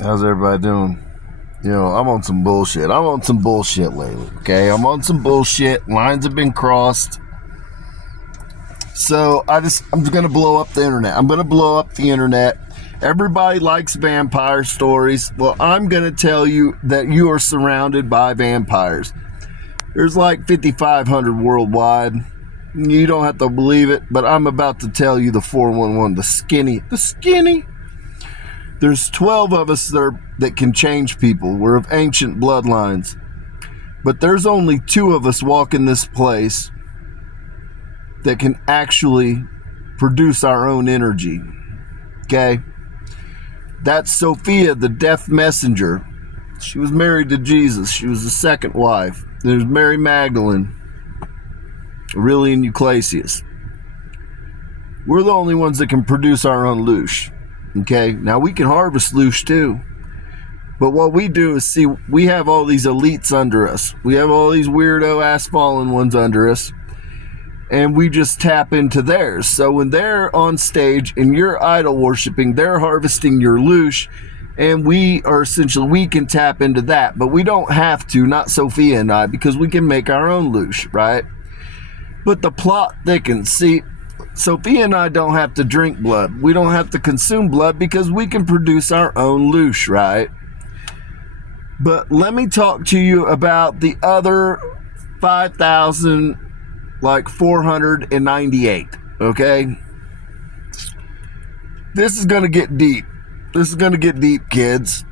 How's everybody doing? I'm on some bullshit. I'm on some bullshit lately, okay? I'm on some bullshit. Lines have been crossed. So I'm going to blow up the internet. I'm going to blow up the internet. Everybody likes vampire stories. Well, I'm going to tell you that you are surrounded by vampires. There's like 5,500 worldwide. You don't have to believe it, but I'm about to tell you the 411, the skinny. There's 12 of us that can change people. We're of ancient bloodlines. But there's only 2 of us walking this place that can actually produce our own energy. Okay? That's Sophia, the death messenger. She was married to Jesus. She was the second wife. There's Mary Magdalene, Aurelian Euclasius. We're the only ones that can produce our own Lush. Okay, now we can harvest Lush too. But what we do is we have all these elites under us. We have all these weirdo ass fallen ones under us. And we just tap into theirs. So when they're on stage and you're idol worshiping, they're harvesting your Lush. And we can tap into that. But we don't have to, not Sophia and I, because we can make our own Lush, right? But the plot thickens. See, Sophia and I don't have to drink blood. We don't have to consume blood because we can produce our own Lush, right? But let me talk to you about the other 5,498, okay? This is going to get deep. This is going to get deep, kids.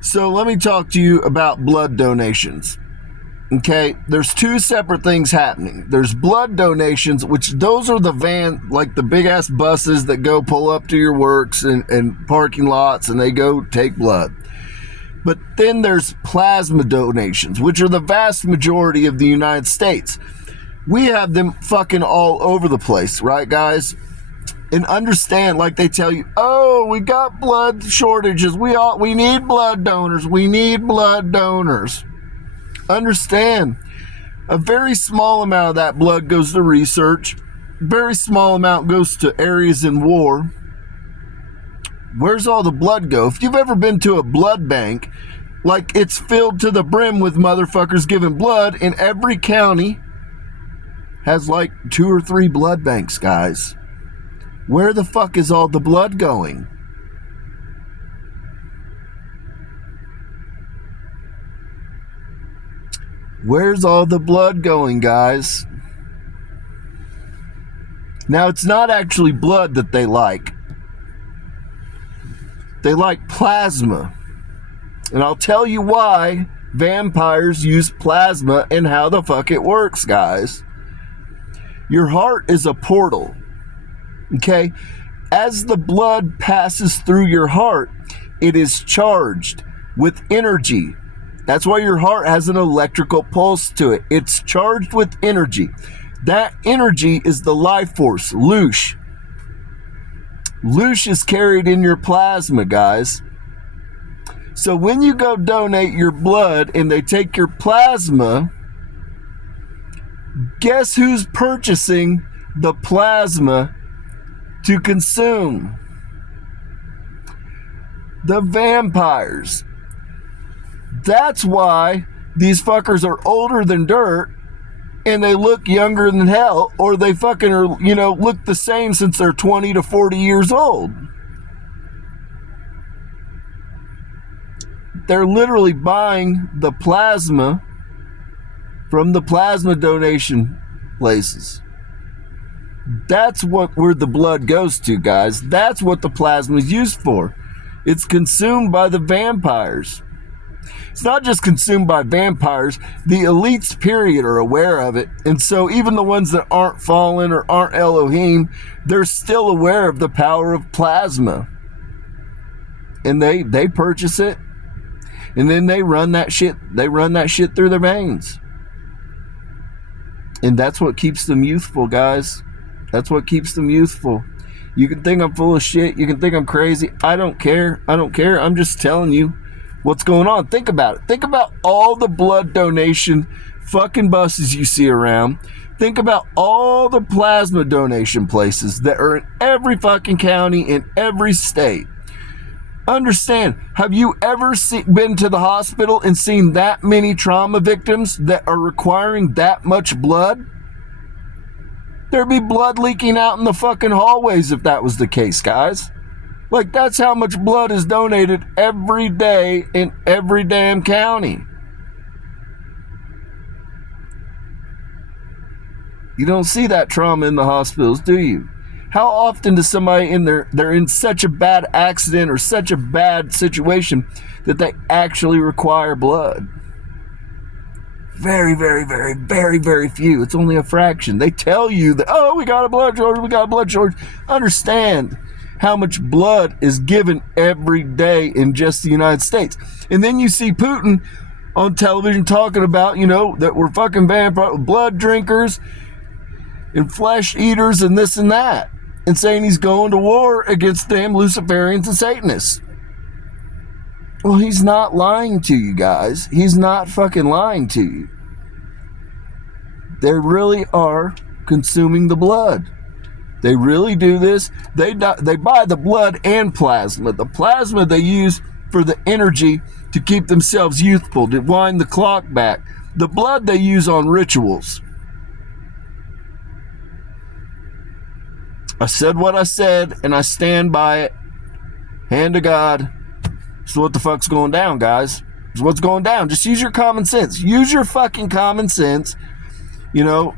So let me talk to you about blood donations. Okay, there's 2 separate things happening. There's blood donations, which those are the the big ass buses that go pull up to your works and parking lots and they go take blood. But then there's plasma donations, which are the vast majority of the United States. We have them fucking all over the place, right, guys? And understand, like they tell you, oh, we got blood shortages. We need blood donors. We need blood donors. Understand, a very small amount of that blood goes to research. A very small amount goes to areas in war. Where's all the blood go? If you've ever been to a blood bank, like it's filled to the brim with motherfuckers giving blood, and every county has like 2 or 3 blood banks, guys. Where the fuck is all the blood going? Where's all the blood going, guys? Now, it's not actually blood that they like. They like plasma. And I'll tell you why vampires use plasma and how the fuck it works, guys. Your heart is a portal. Okay? As the blood passes through your heart, it is charged with energy. That's why your heart has an electrical pulse to it. It's charged with energy. That energy is the life force, Lush. Lush is carried in your plasma, guys. So when you go donate your blood and they take your plasma, guess who's purchasing the plasma to consume? The vampires. That's why these fuckers are older than dirt and they look younger than hell, or they fucking are, look the same since they're 20 to 40 years old. They're literally buying the plasma from the plasma donation places. That's where the blood goes to, guys. That's what the plasma is used for. It's consumed by the vampires. It's not just consumed by vampires. The elites, period, are aware of it. And so even the ones that aren't fallen or aren't Elohim, they're still aware of the power of plasma. And they purchase it. And then they run that shit through their veins. And that's what keeps them youthful, guys. That's what keeps them youthful. You can think I'm full of shit. You can think I'm crazy. I don't care. I'm just telling you what's going on. Think about it. Think about all the blood donation fucking buses you see around. Think about all the plasma donation places that are in every fucking county in every state. Understand, have you ever been to the hospital and seen that many trauma victims that are requiring that much blood? There'd be blood leaking out in the fucking hallways if that was the case, guys. Like, that's how much blood is donated every day in every damn county. You don't see that trauma in the hospitals, do you? How often does somebody they're in such a bad accident or such a bad situation that they actually require blood? Very, very, very, very, very few. It's only a fraction. They tell you that, oh, we got a blood shortage. Understand how much blood is given every day in just the United States. And then you see Putin on television talking about, that we're fucking vampire blood drinkers and flesh eaters and this and that, and saying he's going to war against them Luciferians and Satanists. Well, he's not lying to you guys. He's not fucking lying to you. They really are consuming the blood. They really do this. They buy the blood and plasma. The plasma they use for the energy to keep themselves youthful, to wind the clock back. The blood they use on rituals. I said what I said, and I stand by it. Hand to God. So what the fuck's going down, guys? Is what's going down. Just use your common sense. Use your fucking common sense, and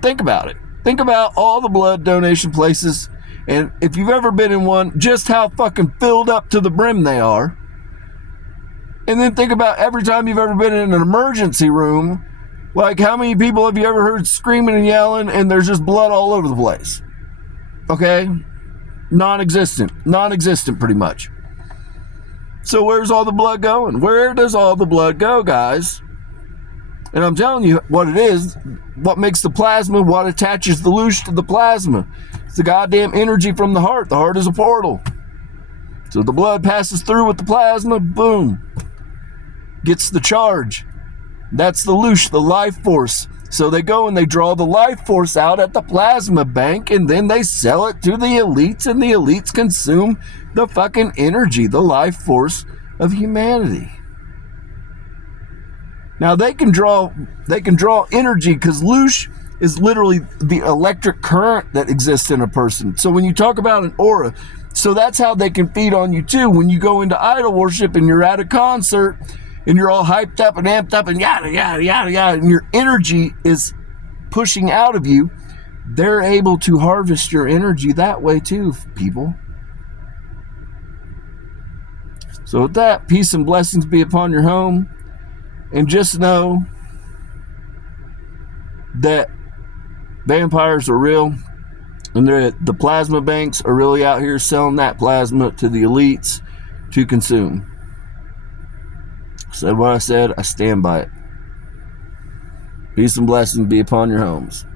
think about it. Think about all the blood donation places, and if you've ever been in one, just how fucking filled up to the brim they are. And then think about every time you've ever been in an emergency room, like how many people have you ever heard screaming and yelling and there's just blood all over the place? Okay? Non-existent pretty much. So where's all the blood going? Where does all the blood go, guys? And I'm telling you what it is, what makes the plasma, what attaches the Lush to the plasma. It's the goddamn energy from the heart. The heart is a portal. So the blood passes through with the plasma, boom. Gets the charge. That's the Lush, the life force. So they go and they draw the life force out at the plasma bank, and then they sell it to the elites, and the elites consume the fucking energy, the life force of humanity. Now they can draw energy because Lush is literally the electric current that exists in a person. So when you talk about an aura, so that's how they can feed on you too. When you go into idol worship and you're at a concert and you're all hyped up and amped up and yada, yada, yada, yada, and your energy is pushing out of you, they're able to harvest your energy that way too, people. So with that, peace and blessings be upon your home. And just know that vampires are real, and the plasma banks are really out here selling that plasma to the elites to consume. Said what I said, I stand by it. Peace and blessings be upon your homes.